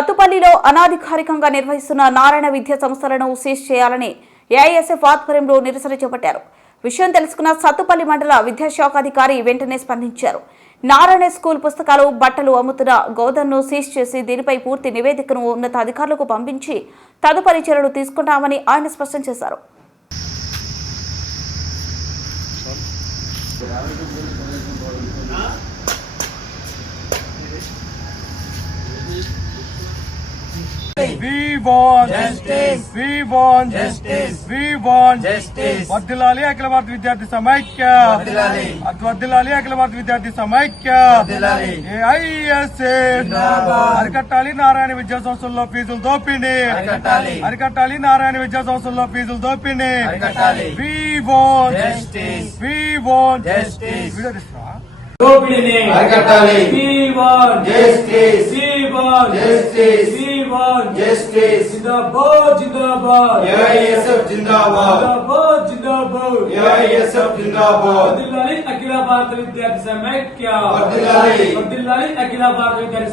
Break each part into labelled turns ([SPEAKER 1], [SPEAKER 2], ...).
[SPEAKER 1] సత్తుపల్లిలో అనాధికారికంగా నిర్వహిస్తున్న నారాయణ విద్యా సంస్థలను సీజ్ చేయాలని ఏఐఎస్ఎఫ్ ఆధ్వర్యంలో నిరసన చేపట్టారు. విషయం తెలుసుకున్న సత్తుపల్లి మండల విద్యాశాఖాధికారి వెంటనే స్పందించారు. నారాయణ స్కూల్ పుస్తకాలు బట్టలు అమ్ముతున్న గోదాంను సీజ్ చేసి దీనిపై పూర్తి నివేదికను ఉన్నత అధికారులకు పంపించి తదుపరి చర్యలు తీసుకుంటామని ఆయన స్పష్టం చేశారు
[SPEAKER 2] We want justice. We want justice. We want justice. వర్ధిల్లాలి అఖిల భారత విద్యార్థి సమైక్య. వర్ధిల్లాలి. అఖిల భారత విద్యార్థి సమైక్య. ఏఐఎస్ఏ అరికట్టాలి నారాయణ విద్యా సంస్థల్లో ఫీజులు దోపిడి అరికట్టాలి. అరికట్టాలి నారాయణ విద్యా సంస్థల్లో ఫీజులు దోపిడి అరికట్టాలి.
[SPEAKER 3] We want
[SPEAKER 4] justice
[SPEAKER 3] justice want
[SPEAKER 4] Justice.
[SPEAKER 3] Want
[SPEAKER 4] Justice.
[SPEAKER 3] జిందాబాద్ జిందాబాద్
[SPEAKER 4] ఏఐఎస్ఎఫ్ జిందాబాద్
[SPEAKER 3] జిందాబాద్ జిందాబాద్
[SPEAKER 4] ఏఐఎస్ఎఫ్ జిందాబాద్
[SPEAKER 3] వర్ధిల్లాలి అఖిల భారత విద్యార్థి సమైక్య
[SPEAKER 4] వర్ధిల్లాలి.
[SPEAKER 3] వర్ధిల్లాలి అఖిల భారత విద్యార్థి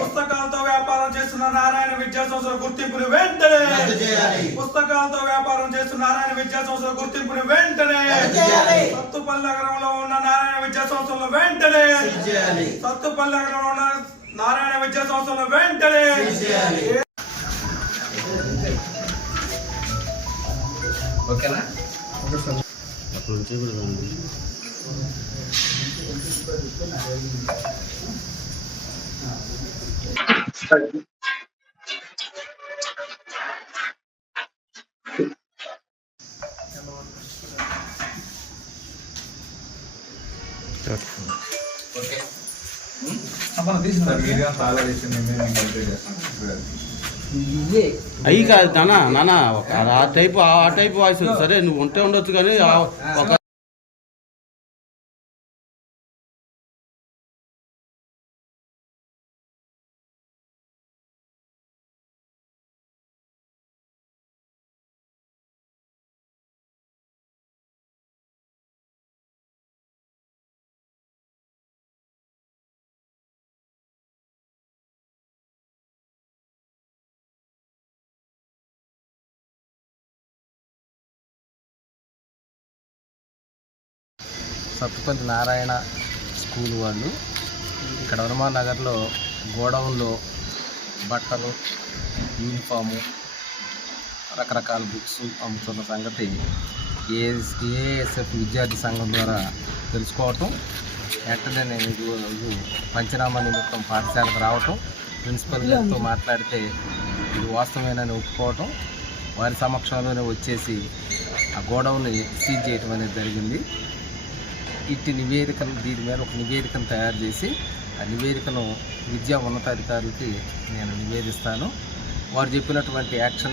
[SPEAKER 2] పుస్తకాలతో వ్యాపారం చేస్తున్న నారాయణ విద్యా సంస్థల గుర్తింపుని వెంటనే. పుస్తకాలతో వ్యాపారం చేస్తున్న నారాయణ విద్యా సంస్థల గుర్తింపుని వెంటనే. సత్తుపల్లి నగరంలో ఉన్న నారాయణ విద్యా సంస్థలను వెంటనే సత్తుపల్లి నగరంలో ఉన్న నారాయణ విద్యా సంస్థలను వెంటనే
[SPEAKER 5] ఓకేనా? ఓకే.
[SPEAKER 6] అయ్యి కాదు నానా నానా ఒక ఆ టైపు ఆ టైపు వాయిస్ సరే నువ్వు ఉంటే ఉండొచ్చు కానీ ఒక
[SPEAKER 7] సత్తుపంతి నారాయణ స్కూల్ వాళ్ళు. ఇక్కడ హనుమాన్ నగర్లో గోడౌన్లో బట్టలు యూనిఫాము రకరకాల బుక్స్ అమ్ముతున్న సంగతి ఏ ఏఎస్ఎఫ్ విద్యార్థి సంఘం ద్వారా తెలుసుకోవటం వెంటనే నేను ఈరోజు పంచనామా నిమిత్తం పాఠశాలకు రావటం ప్రిన్సిపల్ గారితో మాట్లాడితే ఇది వాస్తవేనని ఒప్పుకోవటం వారి సమక్షంలోనే వచ్చేసి ఆ గోడౌన్ని సీజ్ చేయటం అనేది జరిగింది. ఇట్టి నివేదికను దీని మీద ఒక నివేదికను తయారు చేసి ఆ నివేదికను విద్యా ఉన్నతాధికారులకి నేను నివేదిస్తాను. వారు చెప్పినటువంటి యాక్షన్